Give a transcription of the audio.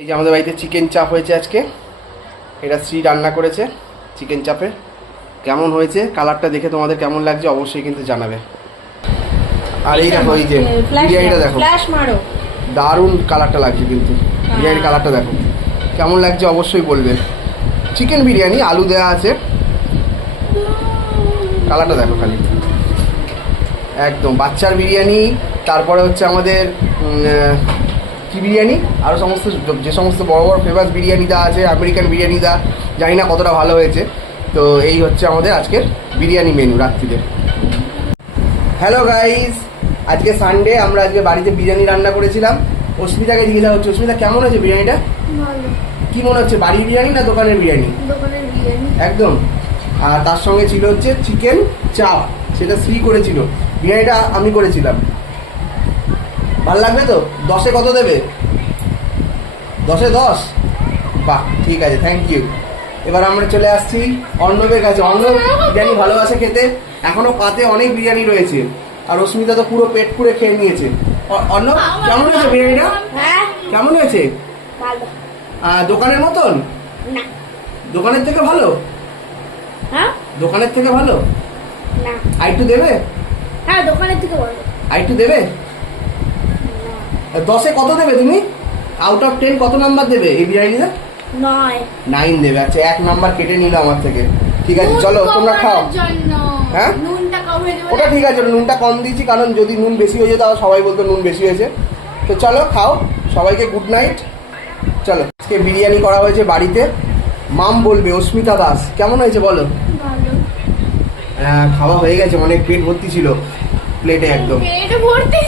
এই যে আমাদের বাড়িতে চিকেন চাপ হয়েছে আজকে। এটা শ্রী রান্না করেছে চিকেন চাপে। কেমন হয়েছে, কালারটা দেখে তোমাদের কেমন লাগছে অবশ্যই কিন্তু জানাবে। আর এই দেখো, এই যে বিরিয়ানিটা দেখো, দারুণ কালারটা লাগছে কিন্তু। বিরিয়ানির কালারটা দেখো কেমন লাগছে অবশ্যই বলবে। চিকেন বিরিয়ানি, আলু দেওয়া আছে, কালারটা দেখো খালি একদম বাচ্চার বিরিয়ানি। তারপরে হচ্ছে আমাদের কি বিরিয়ানি, আরও সমস্ত যে সমস্ত বড় বড় ফেমাস বিরিয়ানি দেওয়া আছে, আমেরিকান বিরিয়ানি দেওয়া, জানি না কতটা ভালো হয়েছে। তো এই হচ্ছে আমাদের আজকের বিরিয়ানি মেনু রাত্রিতে। হ্যালো গাইস, আজকে সানডে, আমরা আজকে বাড়িতে বিরিয়ানি রান্না করেছিলাম। অস্মিতাকে জিজ্ঞাসা হচ্ছে, অস্মিতা কেমন হয়েছে বিরিয়ানিটা? কি মনে হচ্ছে, বাড়ির বিরিয়ানি না দোকানের বিরিয়ানি? দোকানের বিরিয়ানি একদম। আর তার সঙ্গে ছিল হচ্ছে চিকেন চাপ, সেটা শ্রী করেছিল। বিরিয়ানিটা আমি করেছিলাম। ভালো লাগবে তো? 10-এ কত দেবে? 10-এ 10? বাহ, ঠিক আছে, থ্যাংক ইউ। এবার আমরা চলে আসছি অর্ণবের কাছে। অর্ণব বিরিয়ানি ভালোবাসে খেতে, এখনো পাতে অনেক বিরিয়ানি রয়েছে। আর অস্মিতা তো পুরো পেট পুরে খেয়ে নিয়েছে। অর্ণব কেমন হয়েছে বিরিয়ানিটা? কেমন হয়েছে? দোকানের মতন না, দোকানের থেকে ভালো? হ্যাঁ, দোকানের থেকে ভালো? না, আরেকটু দেবে? হ্যাঁ দোকানের থেকে ভালো। আরেকটু দেবে? 10-এ কত দেবে তুমি? আউট অফ 10 কত নাম্বার দেবে এই বিরিয়ানিতে? 9 দেবে। আচ্ছা, 1 নাম্বার কেটে নিল আমার থেকে। ঠিক আছে, চলো তোমরা খাও। হ্যাঁ, নুনটা কম হয়ে যাবে। ওটা ঠিক আছে, নুনটা কম দিয়েছি কারণ যদি নুন বেশি হয়ে যেত সবাই বলতো নুন বেশি হয়েছে। তো চলো খাও, সবাইকে গুড নাইট। চলো, আজকে বিরিয়ানি করা হয়েছে বাড়িতে। মাম বলবে অস্মিতা দাস কেমন হয়েছে বলো? ভালো। খাওয়া হয়ে গেছে, অনেক পেট ভর্তি ছিল প্লেটে একদম। পেট ভর্তি।